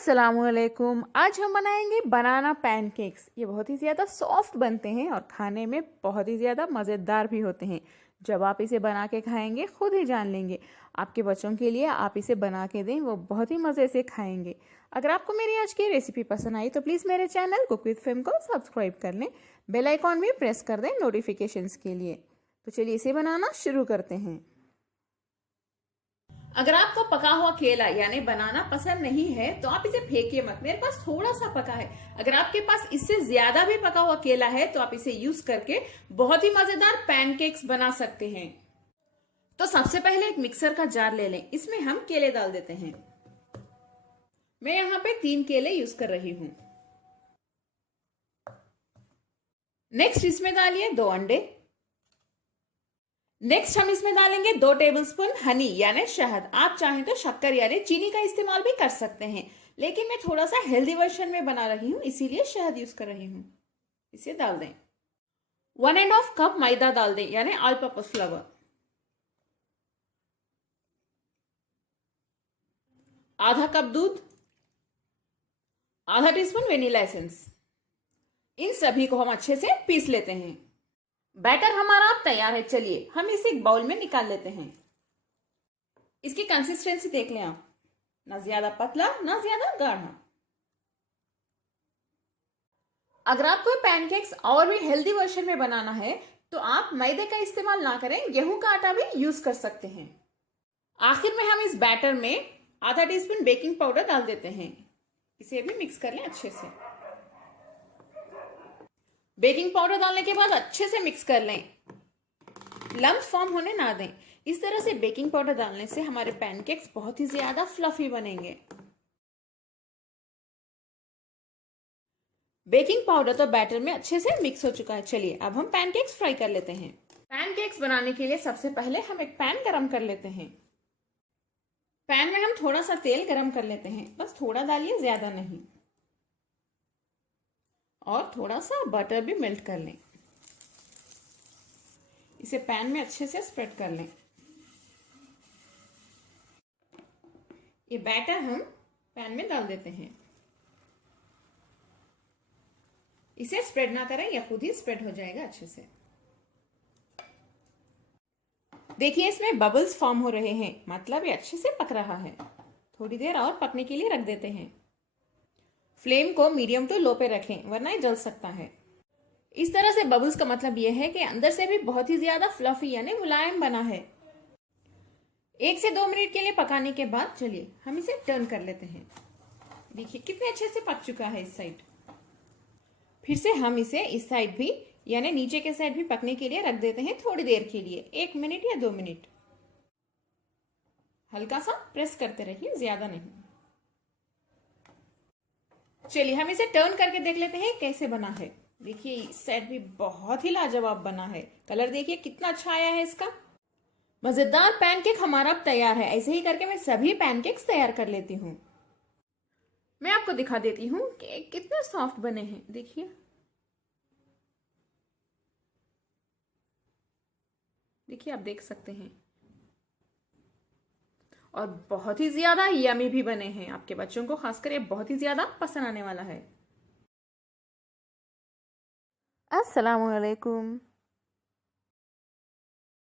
अस्सलामुअलैकुम। आज हम बनाएंगे बनाना पैनकेक्स। ये बहुत ही ज़्यादा सॉफ्ट बनते हैं और खाने में बहुत ही ज़्यादा मज़ेदार भी होते हैं। जब आप इसे बना के खाएंगे खुद ही जान लेंगे। आपके बच्चों के लिए आप इसे बना के दें, वो बहुत ही मज़े से खाएंगे। अगर आपको मेरी आज की रेसिपी पसंद आई तो प्लीज़ मेरे चैनल कुक विद फेम को सब्सक्राइब कर लें, बेल आइकॉन भी प्रेस कर दें नोटिफिकेशंस के लिए। तो चलिए इसे बनाना शुरू करते हैं। अगर आपको पका हुआ केला यानी बनाना पसंद नहीं है तो आप इसे फेंकिए मत। मेरे पास थोड़ा सा पका है। अगर आपके पास इससे ज्यादा भी पका हुआ केला है तो आप इसे यूज करके बहुत ही मजेदार पैनकेक्स बना सकते हैं। तो सबसे पहले एक मिक्सर का जार ले लें, इसमें हम केले डाल देते हैं। मैं यहाँ पे 3 केले यूज कर रही हूं। नेक्स्ट इसमें डालिए 2 अंडे। नेक्स्ट हम इसमें डालेंगे 2 टेबलस्पून हनी यानी शहद। आप चाहें तो शक्कर यानी चीनी का इस्तेमाल भी कर सकते हैं, लेकिन मैं थोड़ा सा हेल्दी वर्जन में बना रही हूं इसीलिए शहद यूज कर रही हूं। इसे डाल दें। 1.5 कप मैदा डाल दें यानी ऑल पर्पस फ्लावर। आधा कप दूध, आधा टीस्पून वेनिला एसेंस। इन सभी को हम अच्छे से पीस लेते हैं। बैटर हमारा अब तैयार है। चलिए हम इसे एक बाउल में निकाल लेते हैं। इसकी कंसिस्टेंसी देख लें आप, ना ज्यादा पतला ना ज्यादा गाढ़ा। अगर आपको पैनकेक्स और भी हेल्दी वर्जन में बनाना है तो आप मैदे का इस्तेमाल ना करें, गेहूं का आटा भी यूज कर सकते हैं। आखिर में हम इस बैटर में आधा टीस्पून बेकिंग पाउडर डाल देते हैं। इसे भी मिक्स कर लें अच्छे से। बेकिंग पाउडर डालने के बाद अच्छे से मिक्स कर लें, लम्प फॉर्म होने ना दें। इस तरह से बेकिंग पाउडर डालने से हमारे पैनकेक्स बहुत ही ज्यादा फ्लफी बनेंगे। बेकिंग पाउडर तो बैटर में अच्छे से मिक्स हो चुका है। चलिए अब हम पैनकेक्स फ्राई कर लेते हैं। पैनकेक्स बनाने के लिए सबसे पहले हम एक पैन गरम कर लेते हैं। पैन में हम थोड़ा सा तेल गरम कर लेते हैं, बस थोड़ा डालिए, ज्यादा नहीं। और थोड़ा सा बटर भी मेल्ट कर लें। इसे पैन में अच्छे से स्प्रेड कर लें। ये बैटर हम पैन में डाल देते हैं। इसे स्प्रेड ना करें, या खुद ही स्प्रेड हो जाएगा अच्छे से। देखिए इसमें बबल्स फॉर्म हो रहे हैं, मतलब ये अच्छे से पक रहा है। थोड़ी देर और पकने के लिए रख देते हैं। फ्लेम को मीडियम टू लो पे रखें, वरना ये जल सकता है। इस तरह से बबल्स का मतलब यह है कि अंदर से भी बहुत ही ज्यादा फ्लफी यानी मुलायम बना है। 1 से 2 मिनट के लिए पकाने के बाद चलिए हम इसे टर्न कर लेते हैं। देखिए कितने अच्छे से पक चुका है इस साइड। फिर से हम इसे इस साइड भी यानी नीचे के साइड भी पकने के लिए रख देते हैं थोड़ी देर के लिए, 1 मिनट या 2 मिनट। हल्का सा प्रेस करते रहिए, ज्यादा नहीं। चलिए हम इसे टर्न करके देख लेते हैं कैसे बना है। देखिए इस साइड भी बहुत ही लाजवाब बना है। कलर देखिए कितना अच्छा आया है इसका। मजेदार पैनकेक हमारा अब तैयार है। ऐसे ही करके मैं सभी पैनकेक्स तैयार कर लेती हूँ। मैं आपको दिखा देती हूँ कि कितने सॉफ्ट बने हैं। देखिए देखिए, आप देख सकते हैं। और बहुत ही ज्यादा यमी भी बने हैं। आपके बच्चों को खासकर ये बहुत ही ज्यादा पसंद आने वाला है। अस्सलामुअलैकुम।